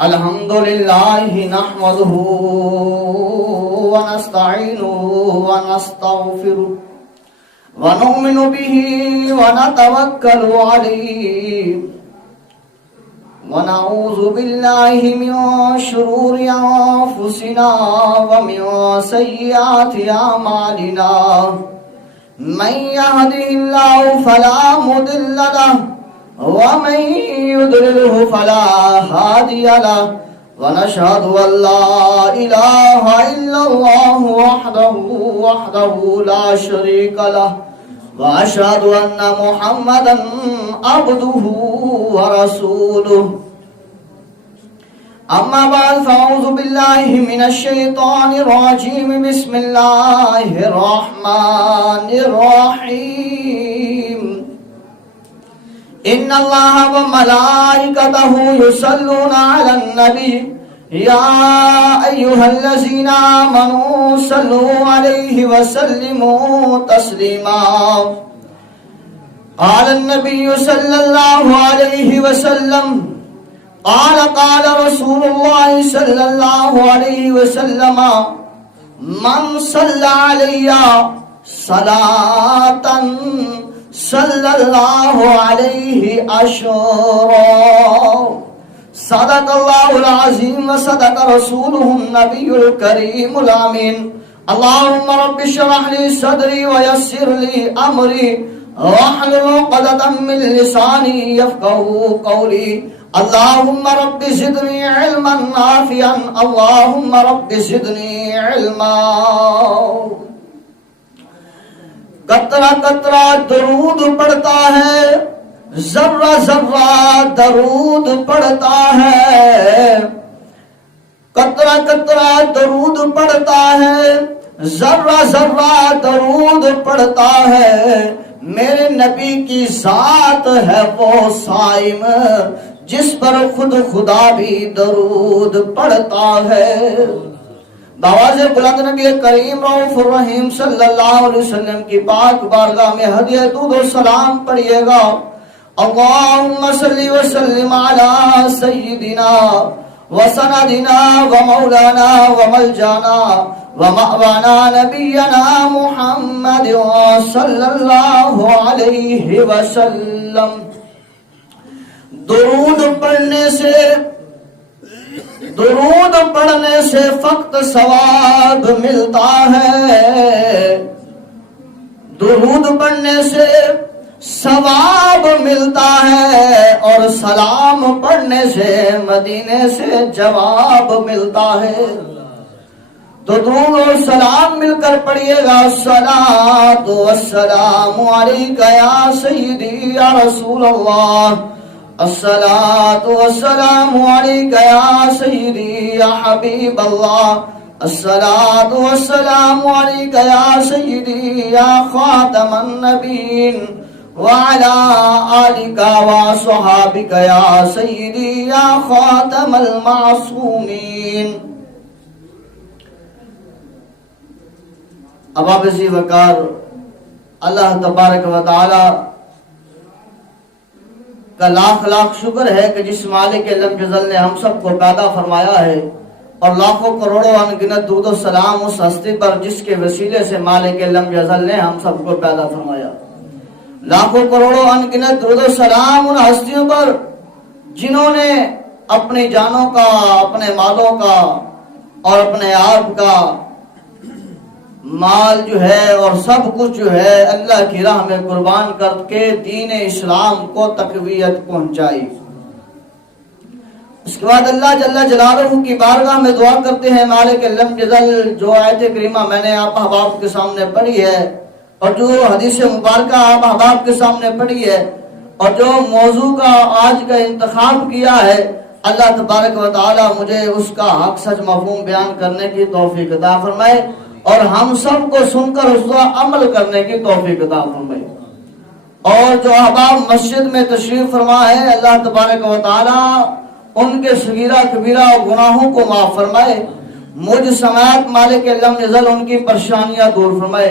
الحمد لله نحمده ونستعينه ونستغفره ونؤمن به ونتوكل عليه ونعوذ بالله من شرور أنفسنا ومن سيئات أعمالنا من يهده الله فلا مضل له ومن يضلله فلا هادي له ونشهد أن لا إله إلا الله وحده لا شريك له وأشهد أن محمدا عبده ورسوله أما بعد فأعوذ بالله من الشيطان الرجيم بسم الله الرحمن الرحيم إن الله وملائكته يصلون على النبي يا أيها الذين آمنوا صلوا عليه وسلموا تسليما قال النبي صلى الله عليه وسلم قال رسول الله صلى الله عليه وسلم من صلى علي صلاة صلى الله عليه عشرا صدق الله العظيم وصدق رسوله النبي الكريم الأمين اللهم رب اشرح لي صدري ويسر لي أمري واحلل عقدة من لساني يفقهوا قولي اللهم رب زدني علما نافعا اللهم رب زدني علما قطرہ قطرہ درود پڑھتا ہے ذرہ ذرہ درود پڑھتا ہے قطرہ قطرہ درود پڑھتا ہے ذرہ ذرہ درود پڑھتا ہے میرے نبی کی ذات ہے وہ صائم جس پر خود خدا بھی درود پڑھتا ہے باواز بلند نبی کریم رؤوف الرحیم صلی اللہ علیہ وسلم کی پاک بارگاہ میں ہدیہ درود و سلام پڑھیے گا اللہم صلی وسلم علی سیدنا وسندنا ومولانا وملجانا ومأوانا نبینا محمد صلی اللہ علیہ وسلم درود پڑھنے سے فقط ثواب ملتا ہے درود پڑھنے سے ثواب ملتا ہے اور سلام پڑھنے سے مدینے سے جواب ملتا ہے تو درود اور سلام مل کر پڑھیے گا الصلاۃ والسلام علیکہ یا سیدی یا رسول اللہ الصلاۃ والسلام علیکہ یا سیدی یا حبیب اللہ الصلاۃ والسلام علیکہ یا سیدی یا خاتم النبیین وعلی آلک وصحابک یا سیدی یا خاتم المعصومین اباب ذی وقار اللہ تبارک و تعالی کا لاکھ لاکھ شکر ہے کہ جس مالک لم یزل نے ہم سب کو پیدا فرمایا ہے اور لاکھوں کروڑوں انگنت درود و سلام اس ہستی پر جس کے وسیلے سے مالک لم یزل نے ہم سب کو پیدا فرمایا لاکھوں کروڑوں انگنت درود و سلام ان ہستیوں پر جنہوں نے اپنی جانوں کا اپنے مالوں کا اور اپنے آپ کا مال جو ہے اور سب کچھ جو ہے اللہ کی راہ میں قربان کر کے دین اسلام کو تقویت پہنچائی اس کے بعد اللہ جل جلالہ کی بارگاہ میں دعا کرتے ہیں مالک لم یزل جو آیت کریمہ میں نے آپ احباب کے سامنے پڑھی ہے اور جو حدیث مبارکہ آپ احباب کے سامنے پڑھی ہے اور جو موضوع کا آج کا انتخاب کیا ہے اللہ تبارک و تعالی مجھے اس کا حق سچ مفہوم بیان کرنے کی توفیق عطا فرمائے اور ہم سب کو سن کر اس پر عمل کرنے کی توفیق عطا فرمائے اور جو احباب مسجد میں تشریف فرما ہے اللہ تبارک و تعالی ان کے صغیرہ کبیرہ اور گناہوں کو معاف فرمائے مجھ سمیت مالک لم یزل ان کی پریشانیاں دور فرمائے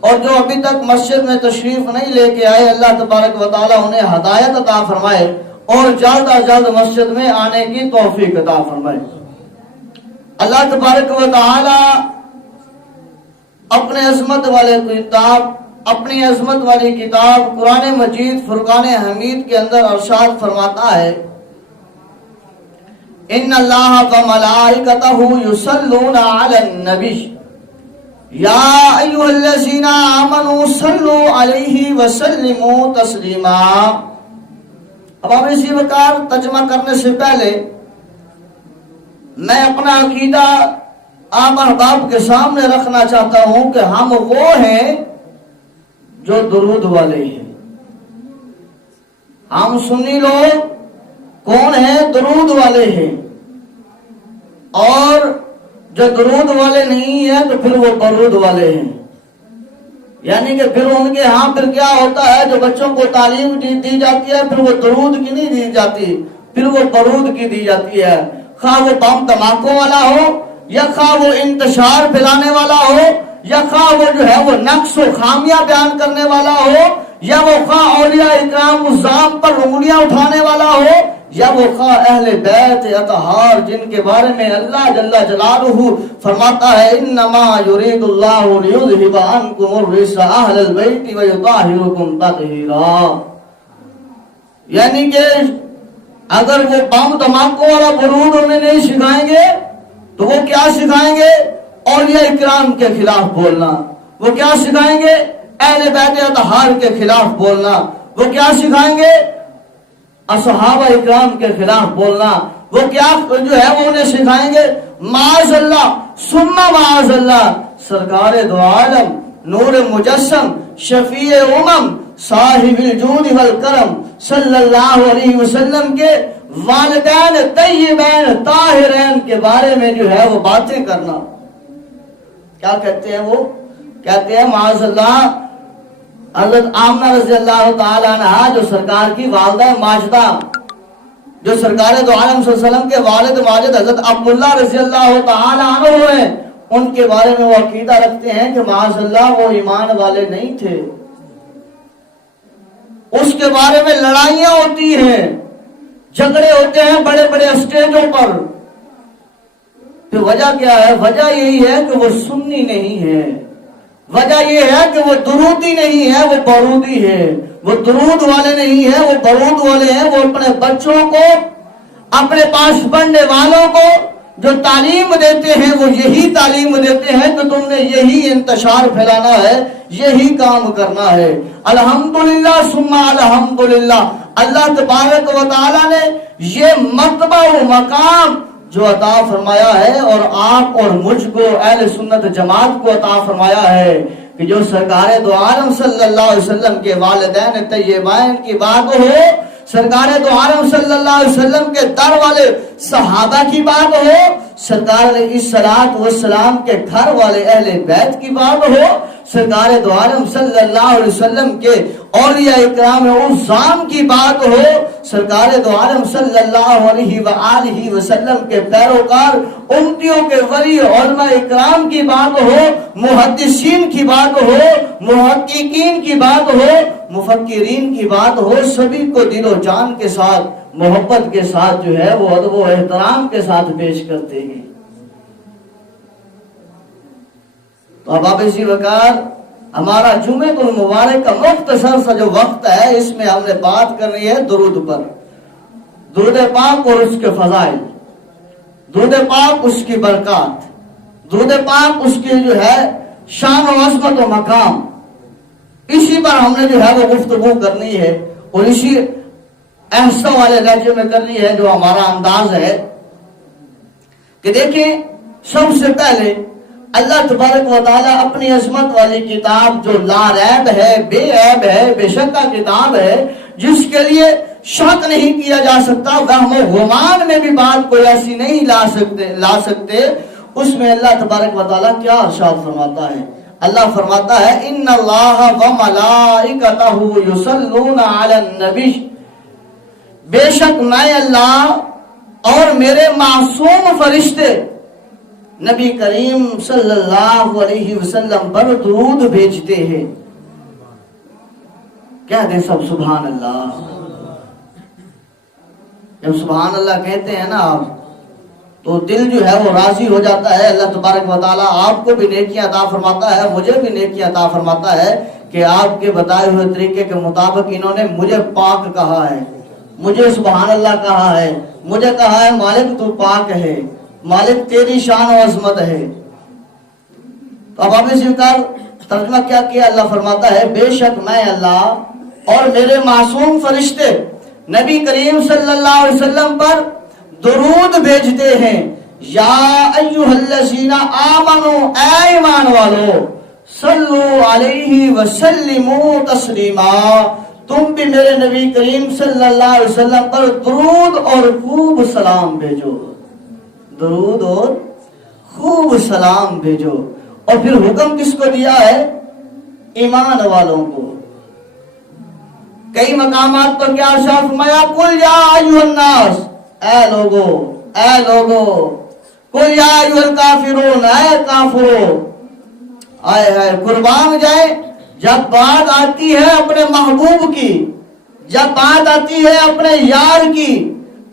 اور جو ابھی تک مسجد میں تشریف نہیں لے کے آئے اللہ تبارک و تعالی انہیں ہدایت عطا فرمائے اور جلد از جلد مسجد میں آنے کی توفیق عطا فرمائے۔ اللہ تبارک و تعالی اپنی عظمت والی کتاب قرآن مجید فرقان حمید کے اندر ارشاد فرماتا ہے، ان اللہ و ملائکتہ یصلون علی النبی یا ایھا الذین آمنوا صلوا علیہ وسلموا تسلیما۔ اب آپ اسی وقار ترجمہ کرنے سے پہلے میں اپنا عقیدہ عام احباب کے سامنے رکھنا چاہتا ہوں کہ ہم وہ ہیں جو درود والے ہیں۔ ہم سنی لوگ کون ہیں؟ درود والے ہیں، اور جو درود والے نہیں ہیں تو پھر وہ برود والے ہیں، یعنی کہ پھر ان کے ہاں پھر کیا ہوتا ہے، جو بچوں کو تعلیم دی جاتی ہے پھر وہ درود کی نہیں دی جاتی، پھر وہ برود کی دی جاتی ہے، خواہ وہ بم دھماکوں والا ہو یا خواہ وہ انتشار پھیلانے والا ہو یا خواہ وہ جو ہے وہ نقص و خامیاں بیان کرنے والا ہو یا وہ خواہ اولیاء اکرام الزام پر انگلیاں اٹھانے والا ہو یا وہ خواہ اہل بیت اطہار جن کے بارے میں اللہ جل جلالہ فرماتا ہے انما یرید اللہ لیذھب عنکم الرجس اہل البیت ویطہرکم تطہیرا، یعنی کہ اگر وہ بم دھماکوں والا برود انہیں نہیں سکھائیں گے تو وہ کیا سکھائیں گے؟ اولیاء اکرام کے خلاف بولنا۔ وہ کیا سکھائیں گے؟ اہل بیت اطہار کے خلاف بولنا۔ وہ کیا سکھائیں گے؟ اصحابہ اکرام کے خلاف بولنا۔ وہ کیا جو ہے وہ انہیں سکھائیں گے؟ معاذ اللہ ثم معاذ اللہ سرکار دو عالم نور مجسم شفیع امم صاحب الجود والکرم صلی اللہ علیہ وسلم کے والدین طیبین طاہرین کے بارے میں جو ہے وہ باتیں کرنا۔ کیا کہتے ہیں؟ وہ کہتے ہیں معاذ اللہ حضرت آمنہ رضی اللہ تعالی عنہا جو سرکار کی والدہ ماجدہ، جو سرکار دو عالم صلی اللہ علیہ وسلم کے والد ماجد حضرت عبداللہ رضی اللہ تعالی عنہ ہیں، ان کے بارے میں وہ عقیدہ رکھتے ہیں کہ معاذ اللہ وہ ایمان والے نہیں تھے۔ اس کے بارے میں لڑائیاں ہوتی ہیں، جھگڑے ہوتے ہیں بڑے بڑے اسٹیجوں پر۔ پھر وجہ کیا ہے؟ وجہ یہی ہے کہ وہ سنی نہیں ہے، وجہ یہ ہے کہ وہ درودی نہیں ہے، وہ برودی ہے۔ وہ درود والے نہیں ہے، وہ برود والے ہیں۔ وہ اپنے بچوں کو، اپنے پاس پڑھنے والوں کو جو تعلیم دیتے ہیں وہ یہی تعلیم دیتے ہیں کہ تم نے یہی انتشار پھیلانا ہے، یہی کام کرنا ہے۔ الحمدللہ ثم الحمدللہ، اللہ تبارک و تعالی نے یہ مرتبہ و مقام جو عطا فرمایا ہے اور آپ اور مجھ کو اہل سنت جماعت کو عطا فرمایا ہے کہ جو سرکار دو عالم صلی اللہ علیہ وسلم کے والدین طیبین کی بات ہو، سرکار دو عالم صلی اللہ علیہ وسلم کے در والے صحابہ کی بات ہو، سرکار علیہ الصلوۃ والسلام کے گھر والے اہل بیت کی بات ہو، سرکار دو عالم صلی اللہ علیہ وسلم کے اولیاء اکرام الزام کی بات ہو، سرکار دو عالم صلی اللہ علیہ وآلہ وسلم کے پیروکار امتیوں کے ولی علماء اکرام کی بات ہو، محدثین کی بات ہو، محققین کی بات ہو، مفکرین کی بات ہو، سبھی کو دل و جان کے ساتھ محبت کے ساتھ جو ہے وہ ادب و احترام کے ساتھ پیش کرتے ہیں۔ تو اب آپ اسی وقار ہمارا جمعہ المبارک کا مختصر سا جو وقت ہے اس میں ہم نے بات کرنی ہے درود پر، درود پاک اور اس کے فضائل، درود پاک اس کی برکات، درود پاک اس کی جو ہے شان و عظمت و مقام، اسی پر ہم نے جو ہے وہ گفتگو کرنی ہے اور اسی احسا والے لہجے میں کرنی ہے جو ہمارا انداز ہے کہ دیکھیں سب سے پہلے اللہ تبارک و تعالیٰ اپنی عظمت والی کتاب جو لا ریب ہے، بے عیب ہے، بے شکہ کتاب ہے، جس کے لیے شک نہیں کیا جا سکتا، وہم و گمان میں بھی بات کوئی ایسی نہیں لا سکتے، اس میں اللہ تبارک و تعالیٰ کیا ارشاد فرماتا ہے؟ اللہ فرماتا ہے ان اللہ و ملائکتہ یصلون علی النبی، بے شک میں اللہ اور میرے معصوم فرشتے نبی کریم صلی اللہ علیہ وسلم پر درود بھیجتے ہیں۔ کہہ دیں سب سبحان اللہ۔ جب سبحان اللہ کہتے ہیں نا آپ تو دل جو ہے وہ راضی ہو جاتا ہے. اللہ تبارک و تعالیٰ آپ کو بھی نیکیاں عطا فرماتا ہے, مجھے بھی نیکیاں عطا فرماتا ہے کہ آپ کے بتائے ہوئے طریقے کے مطابق انہوں نے مجھے پاک کہا ہے, مجھے سبحان اللہ کہا ہے, مجھے کہا ہے مالک تو پاک ہے, مالک تیری شان و عظمت ہے. تو اب آپ اسی کا ترجمہ کیا کیا؟ اللہ فرماتا ہے بے شک میں اللہ اور میرے معصوم فرشتے نبی کریم صلی اللہ علیہ وسلم پر درود بھیجتے ہیں. یا ایھا الذین آمنو, اے ایمان والو, صلو علیہ وسلموا تسلیما, تم بھی میرے نبی کریم صلی اللہ علیہ وسلم پر درود اور خوب سلام بھیجو, درود اور خوب سلام بھیجو. اور پھر حکم کس کو دیا ہے؟ ایمان والوں کو. کئی مقامات پر کیا ارشاد فرمایا؟ قل یا ایھا الناس, اے لوگو, اے لوگو, قل یا ایھا الکافرون, اے کافرو. آئے ہے قربان جائے جب بات آتی ہے اپنے محبوب کی, جب بات آتی ہے اپنے یار کی,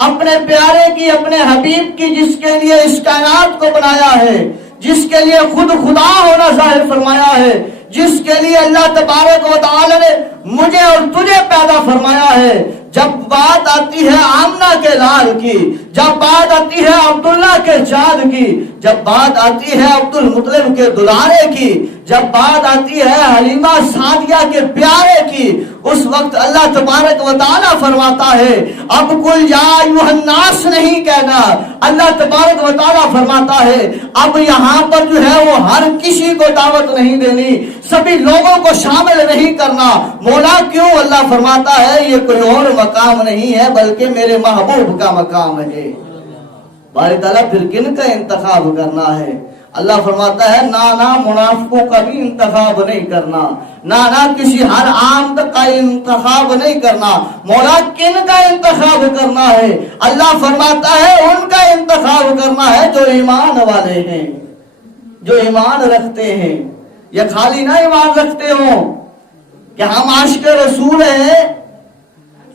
اپنے پیارے کی, اپنے حبیب کی, جس کے لیے اس کائنات کو بنایا ہے, جس کے لیے خود خدا ہونا ظاہر فرمایا ہے, جس کے لیے اللہ تبارک و تعالی نے مجھے اور تجھے پیدا فرمایا ہے. جب بات آتی ہے آمنہ کے لال کی, جب بات آتی ہے عبداللہ کے چاند کی, جب بات آتی ہے عبد المطلب کے دلارے کی, جب بات آتی ہے حلیمہ سعدیہ کے پیارے کی, اس وقت اللہ تبارک و تعالیٰ فرماتا ہے اب قل یا ایھا الناس نہیں کہنا. اللہ تبارک و تعالیٰ فرماتا ہے اب یہاں پر جو ہے وہ ہر کسی کو دعوت نہیں دینی, سبھی لوگوں کو شامل نہیں کرنا. مولا کیوں؟ اللہ فرماتا ہے یہ کوئی اور مقام نہیں ہے بلکہ میرے محبوب کا مقام ہے. باری تعالیٰ پھر کن کا انتخاب کرنا ہے؟ اللہ فرماتا ہے نانا منافقوں کا بھی انتخاب نہیں کرنا, نانا کسی ہر عام کا انتخاب نہیں کرنا. مولا کن کا انتخاب کرنا ہے؟ اللہ فرماتا ہے ان کا انتخاب کرنا ہے جو ایمان والے ہیں, جو ایمان رکھتے ہیں. یہ خالی نہ ایمان رکھتے ہوں کہ ہم عاشق رسول ہیں,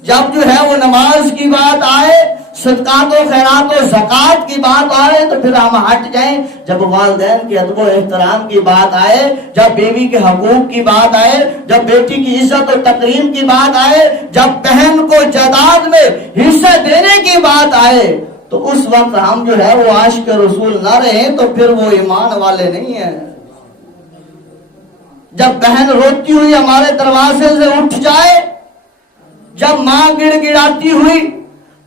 جب جو ہے وہ نماز کی بات آئے, صدقات و خیرات و زکات کی بات آئے تو پھر ہم ہٹ جائیں. جب والدین کے ادب و احترام کی بات آئے, جب بیوی کے حقوق کی بات آئے, جب بیٹی کی عزت و تکریم کی بات آئے, جب بہن کو جائیداد میں حصہ دینے کی بات آئے, تو اس وقت ہم جو ہے وہ عاشق رسول نہ رہیں تو پھر وہ ایمان والے نہیں ہیں. جب بہن روتی ہوئی ہمارے دروازے سے اٹھ جائے, جب ماں گڑ گڑاتی ہوئی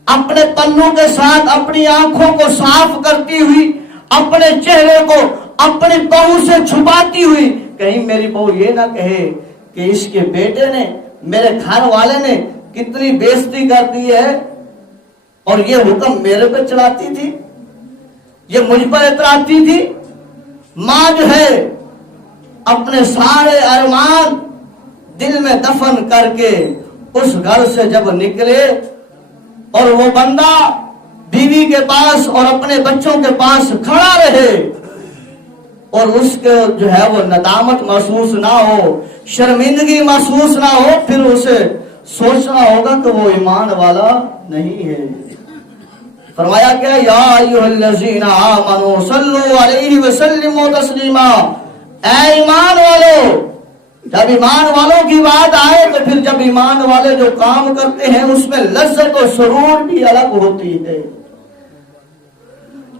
اپنے پلوں کے ساتھ اپنی آنکھوں کو صاف کرتی ہوئی, اپنے چہرے کو اپنی بہو سے چھپاتی ہوئی, کہیں میری بہو یہ نہ کہے کہ اس کے بیٹے نے, میرے گھر والے نے کتنی بے عزتی کر دی ہے اور یہ حکم میرے پہ چلاتی تھی, یہ مجھ پر اتراتی تھی. ماں جو ہے اپنے سارے ارمان دل میں دفن کر کے اس گھر سے جب نکلے اور وہ بندہ بیوی کے پاس اور اپنے بچوں کے پاس کھڑا رہے اور اس کے جو ہے وہ ندامت محسوس نہ ہو, شرمندگی محسوس نہ ہو, پھر اسے سوچنا ہوگا کہ وہ ایمان والا نہیں ہے. فرمایا کیا؟ یا ایھا الذین آمنوا صلوا علیہ وسلموا تسلیما, اے ایمان والو. جب ایمان والوں کی بات آئے تو پھر جب ایمان والے جو کام کرتے ہیں اس میں لذت و سرور بھی الگ ہوتی ہے.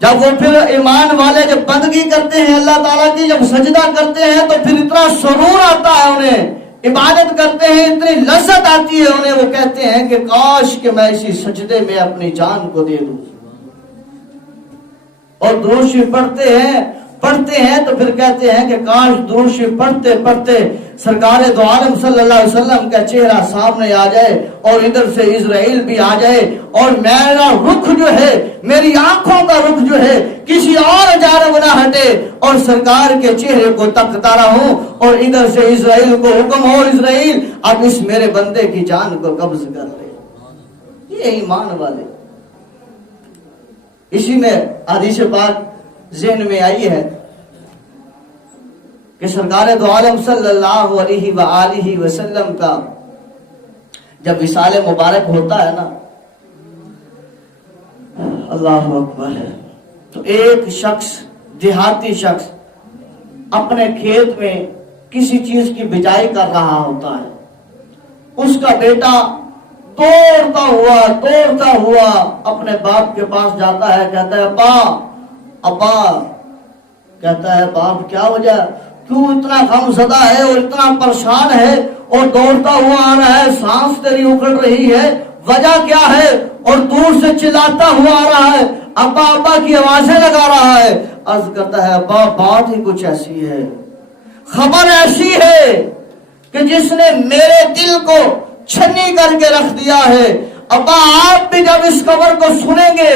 جب وہ پھر ایمان والے جب بندگی کرتے ہیں اللہ تعالیٰ کی, جب سجدہ کرتے ہیں تو پھر اتنا سرور آتا ہے انہیں, عبادت کرتے ہیں اتنی لذت آتی ہے انہیں, وہ کہتے ہیں کہ کاش کہ میں اسی سجدے میں اپنی جان کو دے دوں. اور درود شریف پڑھتے ہیں تو پھر کہتے ہیں کہ کاش درود شریف پڑھتے پڑھتے سرکار دو عالم صلی اللہ علیہ وسلم کا چہرہ سامنے آ جائے اور ادھر سے اسرائیل بھی آ جائے اور میرا رخ جو ہے, میری آنکھوں کا رخ جو ہے کسی اور جانب نہ ہٹے اور سرکار کے چہرے کو تکتا رہوں, اور ادھر سے اسرائیل کو حکم ہو اسرائیل اب اس میرے بندے کی جان کو قبض کر لے. یہ ایمان والے. اسی میں حدیث پاک ذہن میں آئی ہے کہ سرکار دو عالم صلی اللہ علیہ وآلہ وسلم کا جب وصال مبارک ہوتا ہے نا اللہ اکبر ہے۔ تو ایک شخص، دیہاتی شخص اپنے کھیت میں کسی چیز کی بجائی کر رہا ہوتا ہے، اس کا بیٹا توڑتا ہوا اپنے باپ کے پاس جاتا ہے، کہتا ہے ابا، کہتا ہے باپ کیا وجہ، کیوں اتنا غم زدہ ہے اور اتنا پریشان ہے اور دوڑتا ہوا آ رہا ہے، سانس تیری اکھڑ رہی ہے، وجہ کیا ہے؟ اور دور سے چلاتا ہوا آ رہا ہے، ابا کی آوازیں لگا رہا ہے۔ عرض کرتا ہے ابا بات ہی کچھ ایسی ہے، خبر ایسی ہے کہ جس نے میرے دل کو چھنی کر کے رکھ دیا ہے۔ ابا آپ بھی جب اس خبر کو سنیں گے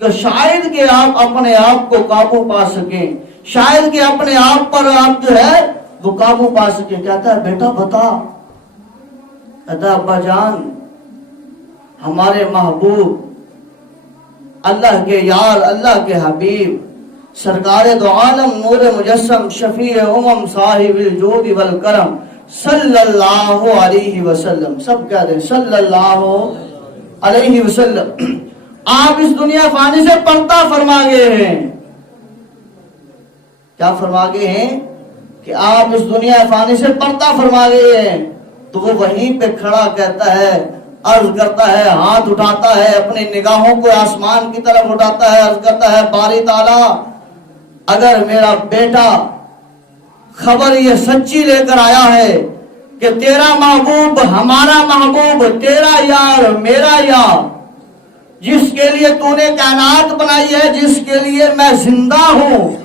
کہ شاید کہ آپ اپنے آپ کو قابو پا سکیں، شاید کہ اپنے آپ پر آپ جو ہے وہ قابو پا سکیں۔ کہتا ہے بیٹا بتا، کہتا ہے ابا جان، ہمارے محبوب، اللہ کے یار، اللہ کے حبیب، سرکار دو عالم، نور مجسم، شفیع امم، صاحب الجود والکرم، صلی اللہ علیہ وسلم، سب کہہ دیں صلی اللہ علیہ وسلم، آپ اس دنیا فانی سے پردہ فرما گئے ہیں۔ کیا فرما گئے ہیں؟ کہ آپ اس دنیا فانی سے پردہ فرما گئے ہیں۔ تو وہ وہیں پہ کھڑا کہتا ہے، عرض کرتا ہے، ہاتھ اٹھاتا ہے، اپنی نگاہوں کو آسمان کی طرف اٹھاتا ہے، عرض کرتا ہے باری تعالیٰ، اگر میرا بیٹا خبر یہ سچی لے کر آیا ہے کہ تیرا محبوب، ہمارا محبوب، تیرا یار، میرا یار، جس کے لیے تو نے کائنات بنائی ہے، جس کے لیے میں زندہ ہوں،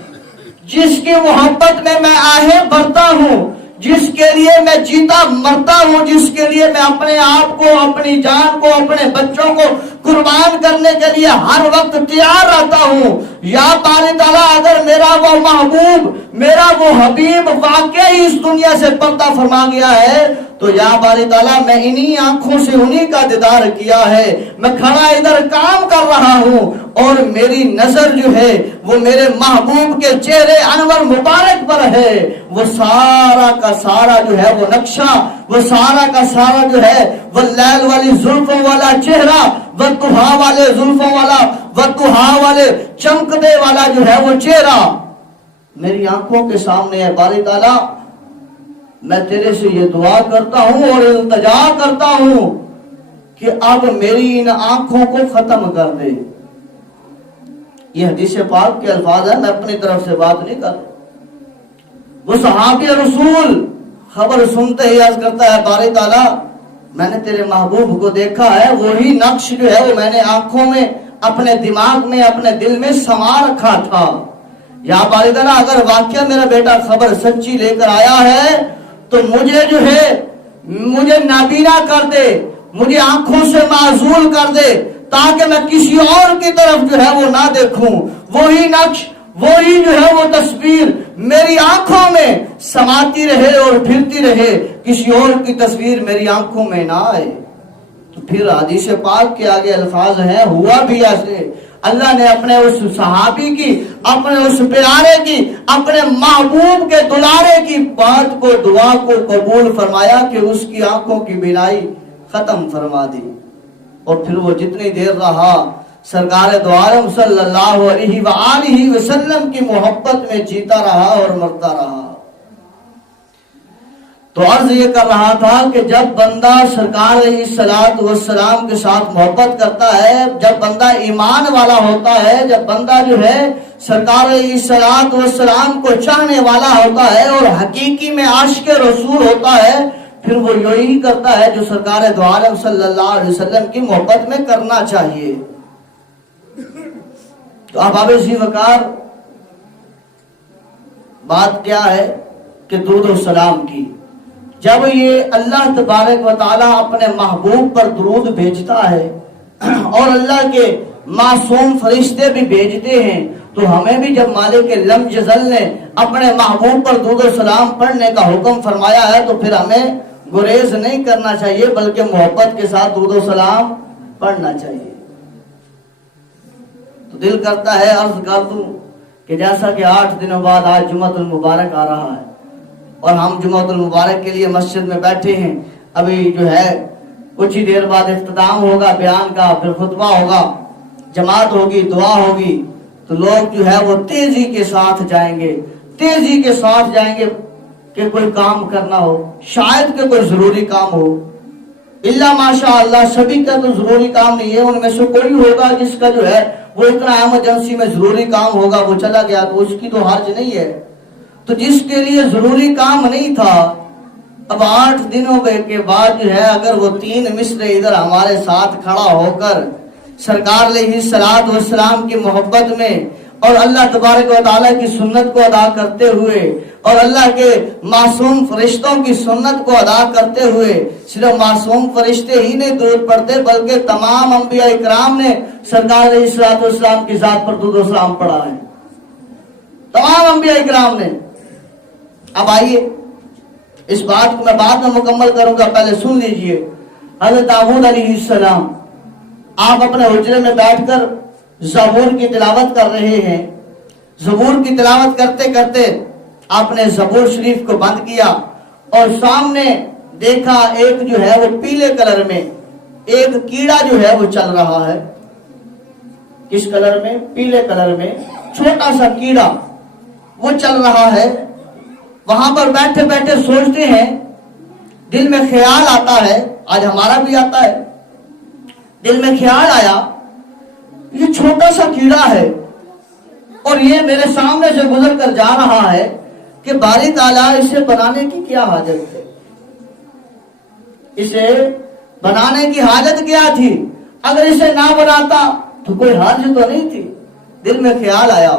جس کی محبت میں میں آہیں بھرتا ہوں، جس کے لیے میں جیتا مرتا ہوں، جس کے لیے میں اپنے آپ کو، اپنی جان کو، اپنے بچوں کو قربان کرنے کے لیے ہر وقت تیار رہتا ہوں، یا باری تعالیٰ اگر میرا وہ محبوب، میرا وہ حبیب واقعی اس دنیا سے پردہ فرما گیا ہے، تو یا باری تعالیٰ میں انہی آنکھوں سے انہی کا دیدار کیا ہے، میں کھڑا ادھر کام کر رہا ہوں اور میری نظر جو ہے وہ میرے محبوب کے چہرے انور مبارک پر ہے، وہ سارا کا سارا جو ہے وہ نقشہ، وہ سارا کا سارا جو ہے وہ لیل والی زلفوں والا چہرہ، وہ دہا والے زلفوں والا، وہ دہا والے چمکنے والا جو ہے وہ چہرہ میری آنکھوں کے سامنے ہے۔ باری تعالیٰ میں تیرے سے یہ دعا کرتا ہوں اور التجا کرتا ہوں کہ اب میری ان آنکھوں کو ختم کر دے۔ یہ حدیث پاک کے الفاظ ہیں، میں اپنی طرف سے بات نہیں کر رہا۔ وہ صحابی رسول خبر سنتے ہی عرض کرتا ہے باری تعالیٰ میں نے تیرے محبوب کو دیکھا ہے، وہی نقش جو ہے وہ میں نے آنکھوں میں، اپنے دماغ میں، اپنے دل میں سما رکھا تھا۔ یا باری تعالیٰ اگر واقعہ میرا بیٹا خبر سچی لے کر آیا ہے تو مجھے جو ہے مجھے نابینا کر دے، مجھے آنکھوں سے معزول کر دے، تاکہ میں کسی اور کی طرف جو ہے وہ نہ دیکھوں، وہی نقش، وہی جو ہے وہ تصویر میری آنکھوں میں سماتی رہے اور پھرتی رہے، کسی اور کی تصویر میری آنکھوں میں نہ آئے۔ تو پھر حدیث پاک کے آگے الفاظ ہیں، ہوا بھی ایسے، اللہ نے اپنے اس صحابی کی، اپنے اس پیارے کی، اپنے محبوب کے دلارے کی بات کو، دعا کو قبول فرمایا کہ اس کی آنکھوں کی بینائی ختم فرما دی، اور پھر وہ جتنی دیر رہا سرکار دو عالم صلی اللہ علیہ وآلہ وسلم کی محبت میں جیتا رہا اور مرتا رہا۔ تو عرض یہ کر رہا تھا کہ جب بندہ سرکار علیہ السلام کے ساتھ محبت کرتا ہے، جب بندہ ایمان والا ہوتا ہے، جب بندہ جو ہے سرکار علیہ السلام کو چاہنے والا ہوتا ہے اور حقیقی میں عاشق رسول ہوتا ہے، پھر وہ یہی کرتا ہے جو سرکار دو عالم صلی اللہ علیہ وسلم کی محبت میں کرنا چاہیے۔ تو احباب ذی وقار، بات کیا ہے کہ درود و سلام کی، جب یہ اللہ تبارک و تعالیٰ اپنے محبوب پر درود بھیجتا ہے اور اللہ کے معصوم فرشتے بھی بھیجتے ہیں، تو ہمیں بھی جب مالک لم یزل نے اپنے محبوب پر درود و سلام پڑھنے کا حکم فرمایا ہے تو پھر ہمیں گریز نہیں کرنا چاہیے، بلکہ محبت کے ساتھ درود و سلام پڑھنا چاہیے۔ تو دل کرتا ہے عرض کر دوں کہ جیسا کہ 8 دنوں بعد آج جمعۃ المبارک آ رہا ہے اور ہم جمعۃ المبارک کے لیے مسجد میں بیٹھے ہیں، ابھی جو ہے کچھ ہی دیر بعد اختتام ہوگا بیان کا، پھر خطبہ ہوگا، جماعت ہوگی، دعا ہوگی تو لوگ جو ہے وہ تیزی کے ساتھ جائیں گے، تیزی کے ساتھ جائیں گے کہ کوئی کام کرنا ہو، شاید کہ کوئی ضروری کام ہو۔ اللہ ماشاء اللہ سبھی کا تو ضروری کام نہیں ہے، ان میں سے کوئی ہوگا جس کا جو ہے وہ اتنا ایمرجنسی میں ضروری کام ہوگا، وہ چلا گیا تو اس کی تو حرج نہیں ہے۔ تو جس کے لیے ضروری کام نہیں تھا، اب 8 دنوں کے بعد جو ہے اگر وہ 3 مصر ادھر ہمارے ساتھ کھڑا ہو کر سرکار علیہ الصلوۃ والسلام کی محبت میں اور اللہ تبارک و تعالیٰ کی سنت کو ادا کرتے ہوئے اور اللہ کے معصوم فرشتوں کی سنت کو ادا کرتے ہوئے، صرف معصوم فرشتے ہی نہیں درود پڑھتے بلکہ تمام انبیاء اکرام نے سرکار علیہ الصلوۃ والسلام کی ذات پر درود و سلام پڑھا ہے، تمام انبیاء اکرام نے۔ اب آئیے اس بات کو میں بعد میں مکمل کروں گا، پہلے سن لیجئے۔ حضرت داؤد علیہ السلام آپ اپنے حجرے میں بیٹھ کر زبور کی تلاوت کر رہے ہیں، زبور کی تلاوت کرتے کرتے آپ نے زبور شریف کو بند کیا اور سامنے دیکھا ایک جو ہے وہ پیلے کلر میں ایک کیڑا جو ہے وہ چل رہا ہے۔ کس کلر میں؟ پیلے کلر میں چھوٹا سا کیڑا وہ چل رہا ہے۔ وہاں پر بیٹھے بیٹھے سوچتے ہیں، دل میں خیال آتا ہے، آج ہمارا بھی آتا ہے، دل میں خیال آیا یہ چھوٹا سا کیڑا ہے اور یہ میرے سامنے سے گزر کر جا رہا ہے کہ باری تعالیٰ اسے بنانے کی کیا حاجت ہے، اسے بنانے کی حاجت کیا تھی؟ اگر اسے نہ بناتا تو کوئی حرج تو نہیں تھی۔ دل میں خیال آیا،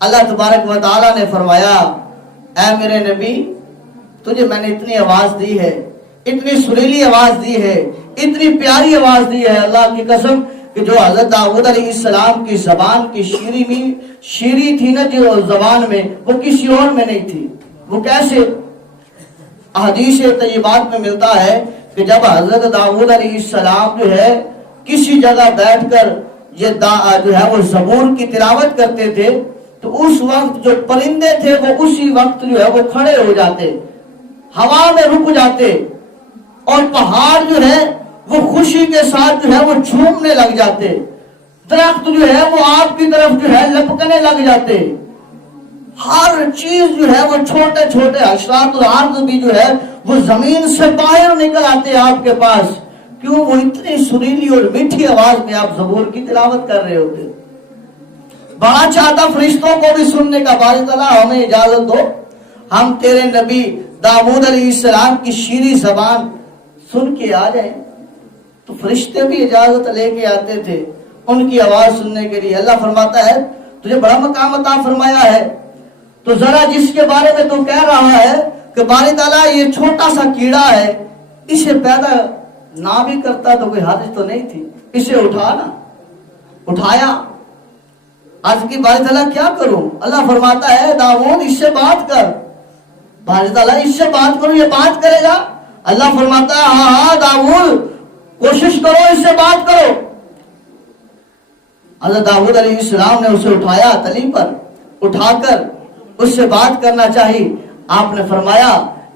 اللہ تبارک و تعالیٰ نے فرمایا اے میرے نبی تجھے میں نے اتنی آواز دی ہے، اتنی سریلی آواز دی ہے، اتنی پیاری آواز دی ہے، اللہ کی قسم کہ جو حضرت داؤد علیہ السلام کی زبان کی شیری تھی نا جو زبان میں، وہ کسی اور میں نہیں تھی۔ وہ کیسے؟ احادیث طیبات میں ملتا ہے کہ جب حضرت داؤد علیہ السلام جو ہے کسی جگہ بیٹھ کر یہ جو ہے وہ زبور کی تلاوت کرتے تھے تو اس وقت جو پرندے تھے وہ اسی وقت جو ہے وہ کھڑے ہو جاتے، ہوا میں رک جاتے، اور پہاڑ جو ہے وہ خوشی کے ساتھ جو ہے وہ جھومنے لگ جاتے، درخت جو ہے وہ آپ کی طرف جو ہے لپکنے لگ جاتے، ہر چیز جو ہے وہ چھوٹے چھوٹے حشرات الارض بھی جو ہے وہ زمین سے باہر نکل آتے آپ کے پاس۔ کیوں؟ وہ اتنی سریلی اور میٹھی آواز میں آپ زبور کی تلاوت کر رہے ہوتے۔ بڑا چاہتا فرشتوں کو بھی سننے کا، باری تعالیٰ ہمیں اجازت دو ہم تیرے نبی داؤد علیہ السلام کی شیریں زبان سن کے آ جائیں، تو فرشتے بھی اجازت لے کے آتے تھے ان کی آواز سننے کے لیے۔ اللہ فرماتا ہے تجھے بڑا مقام عطا فرمایا ہے، تو ذرا جس کے بارے میں تو کہہ رہا ہے کہ باری تعالیٰ یہ چھوٹا سا کیڑا ہے، اسے پیدا نہ بھی کرتا تو کوئی حرج تو نہیں تھی، اسے اٹھانا، اٹھایا۔ آج کی باری تعالیٰ کیا کروں؟ اللہ فرماتا ہے داؤد اس سے بات کر، باری تعالیٰ اس سے بات کرو، یہ بات کرے گا؟ اللہ فرماتا ہے ہاں داؤد کوشش کرو، اس سے بات کرو۔ حضرت داؤد علیہ السلام نے اسے اٹھایا، تلی پر اٹھا کر اس سے بات کرنا چاہی۔ آپ نے فرمایا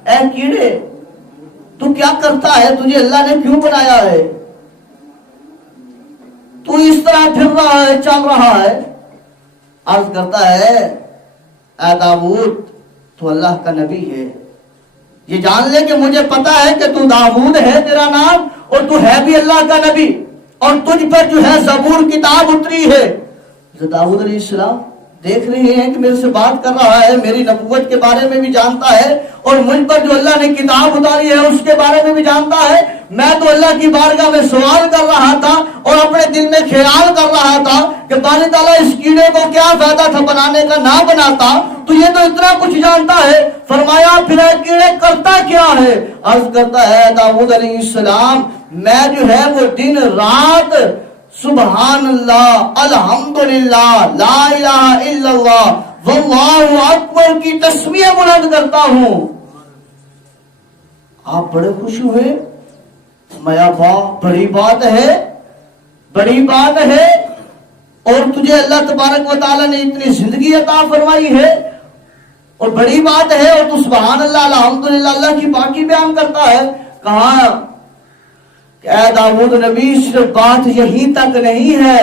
اے کیڑے تو کیا کرتا ہے؟ تجھے اللہ نے کیوں بنایا ہے؟ تو اس طرح پھر رہا ہے، چل رہا ہے۔ عرض کرتا ہے اے داؤد تو اللہ کا نبی ہے، یہ جان لے کہ مجھے پتا ہے کہ تو داؤد ہے تیرا نام، اور تو ہے بھی اللہ کا نبی، اور تجھ پر جو ہے زبور کتاب اتری ہے۔ داؤد علیہ السلام دیکھ رہے ہیں کہ میرے سے بات کر رہا ہے، میری نبوت کے بارے میں بھی جانتا ہے، اور مجھ پر جو اللہ نے کتاب اتاری ہے اس کے بارے میں بھی جانتا ہے۔ میں تو اللہ کی بارگاہ میں سوال کر رہا تھا اور اپنے دل میں خیال کر رہا تھا کہ باری تعالیٰ اس کیڑے کو کیا فائدہ تھا بنانے کا، نہ بناتا تو یہ تو اتنا کچھ جانتا ہے۔ فرمایا پھر اے کیڑے کرتا کیا ہے؟ عرض کرتا ہے داؤد علیہ السلام میں جو ہے وہ دن رات سبحان اللہ، الحمدللہ، لا الہ الا اللہ، واللہ اکبر کی تسبیح بلند کرتا ہوں۔ آپ بڑے خوش ہوئے، میاں بڑی بات ہے، بڑی بات ہے، اور تجھے اللہ تبارک و تعالیٰ نے اتنی زندگی عطا فرمائی ہے اور بڑی بات ہے، اور تو سبحان اللہ الحمدللہ اللہ کی پاکی بیان کرتا ہے۔ کہا کہ اے داؤد نبی صرف بات یہی تک نہیں ہے،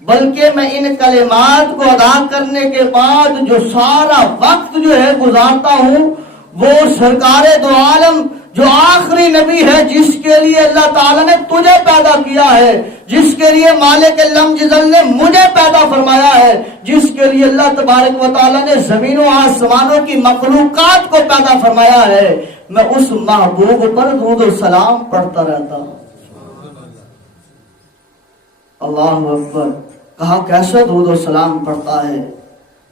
بلکہ میں ان کلمات کو ادا کرنے کے بعد جو سارا وقت جو ہے گزارتا ہوں وہ سرکار دو عالم جو آخری نبی ہے، جس کے لیے اللہ تعالیٰ نے تجھے پیدا کیا ہے، جس کے لیے مالک لم جزل نے مجھے پیدا فرمایا ہے، جس کے لیے اللہ تبارک و تعالیٰ نے زمینوں آسمانوں کی مخلوقات کو پیدا فرمایا ہے، میں اس محبوب پر درود و سلام پڑھتا رہتا ہوں۔ اللہ اکبر۔ کہا کیسے درود و سلام پڑھتا ہے؟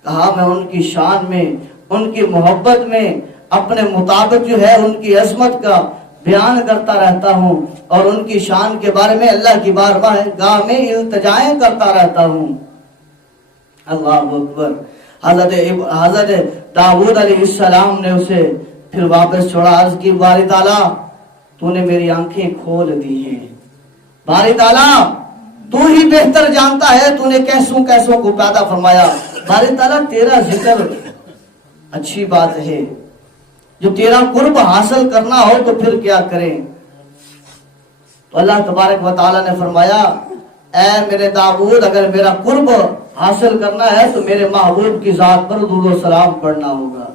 کہا میں ان کی شان میں، ان کی محبت میں اپنے مطابق جو ہے ان کی عظمت کا بیان کرتا رہتا ہوں، اور ان کی شان کے بارے میں اللہ کی بارگاہ میں التجائیں کرتا رہتا ہوں۔ اللہ اکبر۔ حضرت داؤد علیہ السلام نے اسے پھر واپس چھوڑا، عرض کی باری تعالیٰ تو نے میری آنکھیں کھول دی ہیں، باری تعالیٰ تو ہی بہتر جانتا ہے تو نے کیسوں کیسوں کو پیدا فرمایا، باری تعالیٰ تیرا ذکر اچھی بات ہے، جو تیرا قرب حاصل کرنا ہو تو پھر کیا کریں؟ تو اللہ تبارک و تعالیٰ نے فرمایا اے میرے داؤد، اگر میرا قرب حاصل کرنا ہے تو میرے محبوب کی ذات پر درود و سلام پڑھنا ہوگا۔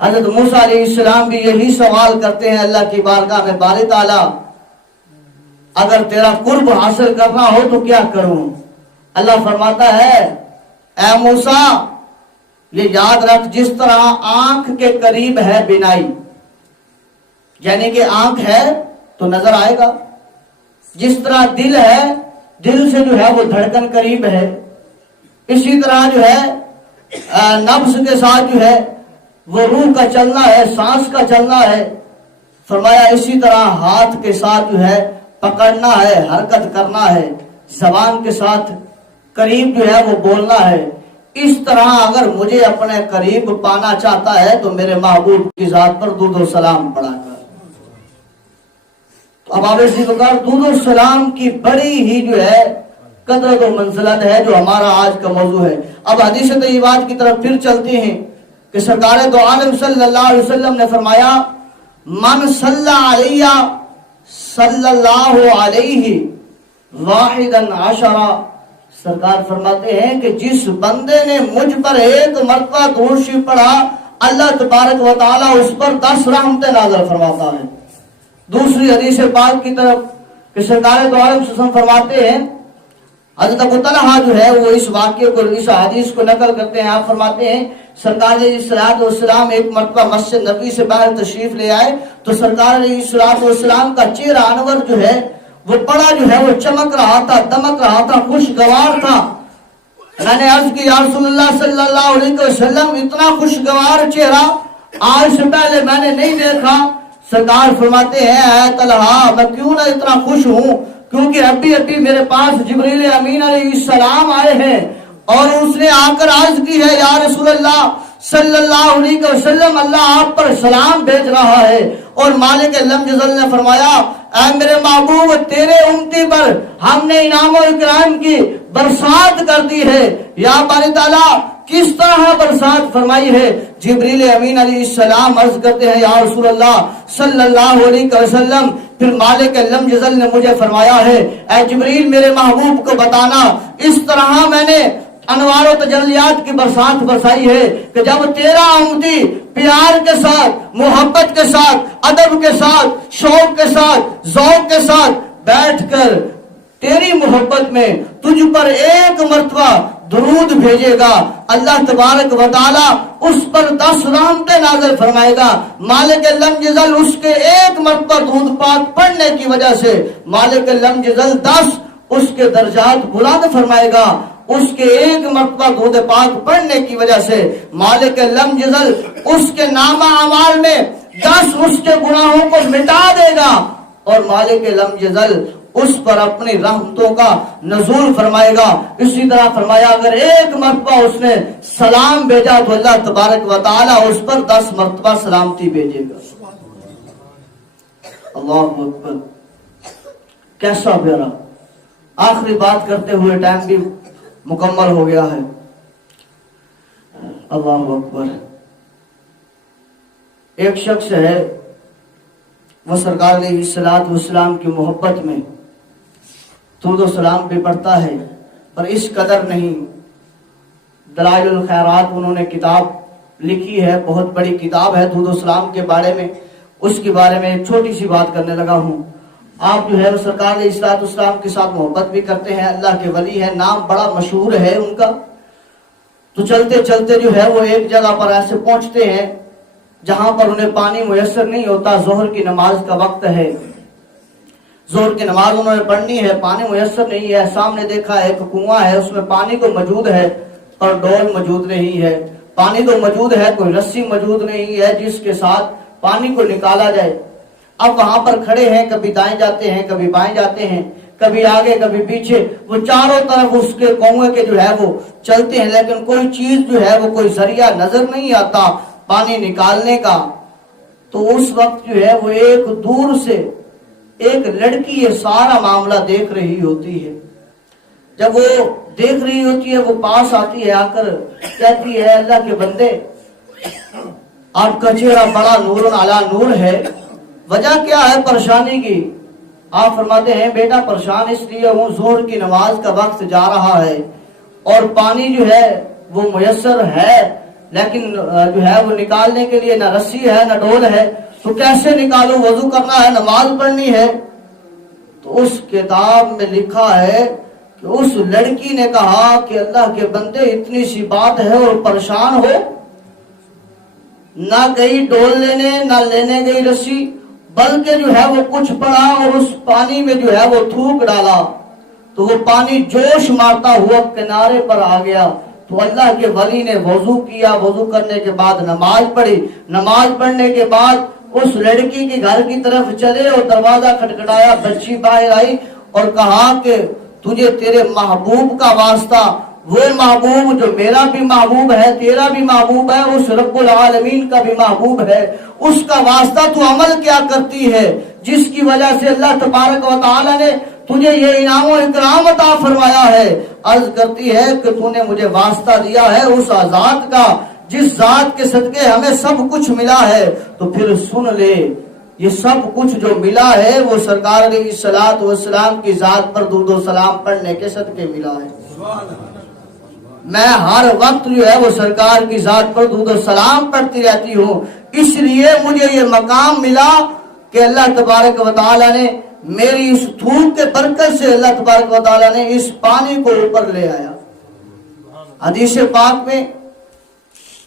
حضرت موسیٰ علیہ السلام بھی یہی سوال کرتے ہیں اللہ کی بارگاہ میں، باری تعالیٰ اگر تیرا قرب حاصل کرنا ہو تو کیا کروں؟ اللہ فرماتا ہے اے موسیٰ یہ یاد رکھ، جس طرح آنکھ کے قریب ہے بینائی، یعنی کہ آنکھ ہے تو نظر آئے گا، جس طرح دل ہے، دل سے جو ہے وہ دھڑکن قریب ہے، اسی طرح جو ہے نفس کے ساتھ جو ہے وہ روح کا چلنا ہے، سانس کا چلنا ہے۔ فرمایا اسی طرح ہاتھ کے ساتھ جو ہے پکڑنا ہے، حرکت کرنا ہے، زبان کے ساتھ قریب جو ہے وہ بولنا ہے۔ اس طرح اگر مجھے اپنے قریب پانا چاہتا ہے تو میرے محبوب کی ذات پر درود و سلام پڑھا کر۔ تو اب آپ اسی وقت درود و سلام کی بڑی ہی جو ہے قدر و منزلت ہے جو ہمارا آج کا موضوع ہے۔ اب حدیث طیبات کی طرف پھر چلتے ہیں کہ سرکار دو عالم صلی اللہ علیہ وسلم نے فرمایا من صلی علیہ صلی اللہ علیہ واحدا عشرہ، سرکار فرماتے ہیں کہ جس بندے نے مجھ پر ایک مرتبہ درود شریف پڑھا اللہ تبارک و تعالیٰ اس پر 10 رحمتیں نازل فرماتا ہے۔ دوسری حدیث پاک کی طرف کہ سرکار دو عالم صلی اللہ علیہ وسلم فرماتے ہیں، حضرت ابو طلحہ جو ہے وہ اس واقعے کو، اس حدیث کو نقل کرتے ہیں، آپ فرماتے ہیں سرکار علیہ السلام ایک مرتبہ مسجد نبی سے باہر تشریف لے آئے تو سرکار علیہ السلام کا چہرہ انور جو ہے وہ بڑا جو ہے وہ چمک رہا تھا، دمک رہا تھا، خوشگوار تھا۔ میں نے عرض کی یا رسول اللہ صلی اللہ علیہ وسلم اتنا خوشگوار چہرہ آج سے پہلے میں نے نہیں دیکھا۔ سرکار فرماتے ہیں اے طلحہ میں کیوں نہ اتنا خوش ہوں، کیونکہ ابھی میرے پاس جبریل امین علیہ السلام آئے ہیں اور اس نے آ کر عرض کی ہے یا رسول اللہ صلی اللہ علیہ وسلم اللہ آپ پر سلام بھیج رہا ہے، اور مالک لم جزل نے فرمایا اے میرے محبوب تیرے امتی پر ہم نے انعام و اکرام کی برسات کر دی ہے۔ یا باری تعالیٰ کس طرح برسات فرمائی ہے؟ جبریل امین علیہ السلام عرض کرتے ہیں یا رسول اللہ صلی اللہ علیہ وسلم پھر مالک لم جزل نے مجھے فرمایا ہے اے جبریل میرے محبوب کو بتانا اس طرح میں نے انوار و تجلیات کی برسات برسائی ہے کہ جب تیرا امتی پیار کے ساتھ، محبت کے ساتھ، ادب کے ساتھ، شوق کے ساتھ، ذوق کے ساتھ بیٹھ کر تیری محبت میں تجھ پر ایک مرتبہ درود بھیجے گا اللہ تبارک و تعالی اس پر 10 رحمتیں نازل فرمائے گا۔ مالک لم جزل اس کے ایک مرتبہ درود پاک پڑھنے کی وجہ سے مالک لم جزل 10 اس کے درجات بلند فرمائے گا۔ اس کے ایک مرتبہ درود پاک پڑھنے کی وجہ سے مالک لم جزل اس کے نامہ اعمال میں 10 اس کے گناہوں کو مٹا دے گا، اور مالک لم جزل اس پر اپنی رحمتوں کا نزول فرمائے گا۔ اسی طرح فرمایا اگر ایک مرتبہ اس نے سلام بھیجا تو اللہ تبارک و تعالی اس پر 10 مرتبہ سلامتی بھیجے گا۔ اللہ اکبر، کیسا پیارا۔ آخری بات کرتے ہوئے ٹائم بھی مکمل ہو گیا ہے۔ اللہ اکبر۔ ایک شخص ہے وہ سرکار علیہ الصلوۃ والسلام کی محبت میں درود و سلام بھی پڑھتا ہے، پر اس قدر نہیں۔ دلائل الخیرات انہوں نے کتاب لکھی ہے، بہت بڑی کتاب ہے درود و سلام کے بارے میں، اس کے بارے میں ایک چھوٹی سی بات کرنے لگا ہوں۔ آپ جو ہے وہ سرکار علیہ الصلوۃ والسلام کے ساتھ محبت بھی کرتے ہیں، اللہ کے ولی ہیں، نام بڑا مشہور ہے ان کا۔ تو چلتے چلتے جو ہے وہ ایک جگہ پر ایسے پہنچتے ہیں جہاں پر انہیں پانی میسر نہیں ہوتا، ظہر کی نماز کا وقت ہے، ظہر کی نماز انہوں نے پڑھنی ہے، پانی میسر نہیں ہے۔ سامنے دیکھا ایک کنواں ہے، اس میں پانی تو موجود ہے پر ڈول موجود نہیں ہے۔ پانی تو موجود ہے، کوئی رسی موجود نہیں ہے جس کے ساتھ پانی کو نکالا جائے۔ اب وہاں پر کھڑے ہیں، کبھی دائیں جاتے ہیں، کبھی بائیں جاتے ہیں، کبھی آگے کبھی پیچھے، وہ چاروں طرف اس کے کنویں کے جو ہے وہ چلتے ہیں، لیکن کوئی چیز جو ہے وہ کوئی ذریعہ نظر نہیں آتا پانی نکالنے کا۔ تو اس وقت جو ہے وہ ایک دور سے ایک لڑکی یہ سارا معاملہ دیکھ رہی ہوتی ہے۔ جب وہ دیکھ رہی ہوتی ہے، وہ پاس آتی ہے، آ کر کہتی ہے اللہ کے بندے، آپ کا چہرہ بڑا نور علی نور ہے، وجہ کیا ہے پریشانی کی؟ آپ فرماتے ہیں بیٹا پریشان اس لیے ہوں، ظہر کی نماز کا وقت جا رہا ہے اور پانی جو ہے وہ میسر ہے، لیکن جو ہے وہ نکالنے کے لیے نہ رسی ہے نہ ڈول ہے، تو کیسے نکالوں؟ وضو کرنا ہے، نماز پڑھنی ہے۔ تو اس کتاب میں لکھا ہے کہ اس لڑکی نے کہا کہ اللہ کے بندے اتنی سی بات ہے اور پریشان ہو، نہ گئی ڈول لینے نہ لینے گئی رسی، بلکہ جو ہے وہ کچھ پڑا اور اس پانی میں جو ہے وہ تھوک ڈالا، تو وہ پانی جوش مارتا ہوا کنارے پر آ گیا۔ تو اللہ کے ولی نے وضو کیا، وضو کرنے کے بعد نماز پڑھی، نماز پڑھنے کے بعد اس لڑکی کے گھر کی طرف چلے اور دروازہ کھٹکھٹایا، بچی باہر آئی اور کہا کہ تجھے تیرے محبوب کا واسطہ، وہ محبوب جو میرا بھی محبوب ہے، تیرا بھی محبوب ہے، اس رب العالمین کا بھی محبوب ہے، اس کا واسطہ تو عمل کیا کرتی ہے جس کی وجہ سے اللہ تبارک و تعالی نے تجھے یہ انعام و اکرام عطا فرمایا ہے؟ عرض کرتی ہے کہ تو نے مجھے واسطہ دیا ہے اس ذات کا جس ذات کے صدقے ہمیں سب کچھ ملا ہے۔ تو پھر سن لے، یہ سب کچھ جو ملا ہے وہ سرکار علیہ الصلوۃ والسلام کی ذات پر درود و سلام پڑھنے کے صدقے ملا ہے۔ میں ہر وقت جو ہے وہ سرکار کی ذات پر درود و سلام پڑھتی رہتی ہوں، اس لیے مجھے یہ مقام ملا کہ اللہ تبارک و تعالی نے میری اس تھوک کے برکت سے اللہ تبارک و تعالی نے اس پانی کو اوپر لے آیا۔ حدیث پاک میں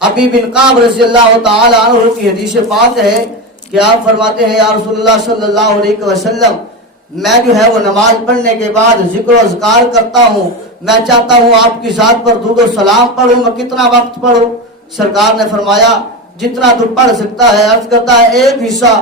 ابی بن کعب رضی اللہ تعالی عنہ کی حدیث پاک ہے کہ آپ فرماتے ہیں یا رسول اللہ صلی اللہ علیہ وسلم، میں جو ہے وہ نماز پڑھنے کے بعد ذکر و اذکار کرتا ہوں، میں چاہتا ہوں آپ کی ذات پر درود و سلام پڑھوں، میں کتنا وقت پڑھوں؟ سرکار نے فرمایا جتنا تو پڑھ سکتا ہے۔ عرض کرتا ہے ایک حصہ۔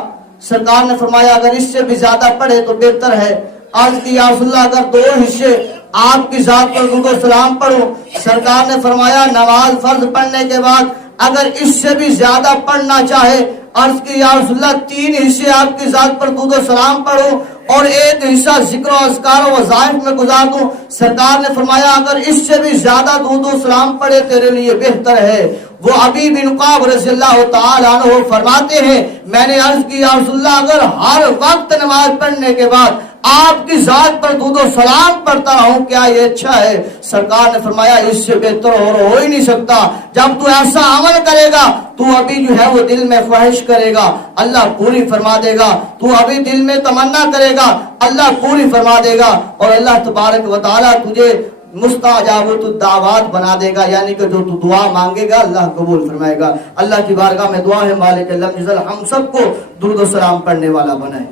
سرکار نے فرمایا اگر اس سے بھی زیادہ پڑھے تو بہتر ہے۔ عرض کی یا رسول اللہ اگر 2 حصے آپ کی ذات پر درود و سلام پڑھوں؟ سرکار نے فرمایا نماز فرض پڑھنے کے بعد اگر اس سے بھی زیادہ پڑھنا چاہے، عرض کی یا رسول اللہ 3 حصے آپ کی ذات پر درود و سلام پڑھوں اور 1 حصہ ذکر و اذکار و وظائف میں گزار دوں؟ سرکار نے فرمایا اگر اس سے بھی زیادہ درود و سلام پڑھے تیرے لیے بہتر ہے۔ وہ ابی بن کعب رضی اللہ تعالی عنہ فرماتے ہیں میں نے عرض کی یا رسول اللہ اگر ہر وقت نماز پڑھنے کے بعد آپ کی ذات پر درود و سلام پڑھتا رہوں کیا یہ اچھا ہے؟ سرکار نے فرمایا اس سے بہتر اور ہو ہی نہیں سکتا۔ جب تو ایسا عمل کرے گا تو ابھی جو ہے وہ دل میں خواہش کرے گا، اللہ پوری فرما دے گا، تو ابھی دل میں تمنا کرے گا، اللہ پوری فرما دے گا، اور اللہ تبارک و تعالی تجھے مستجاب الدعوات بنا دے گا، یعنی کہ جو تو دعا مانگے گا اللہ قبول فرمائے گا۔ اللہ کی بارگاہ میں دعا ہے مالک الحمد ہم سب کو درود و سلام پڑھنے والا بنائے۔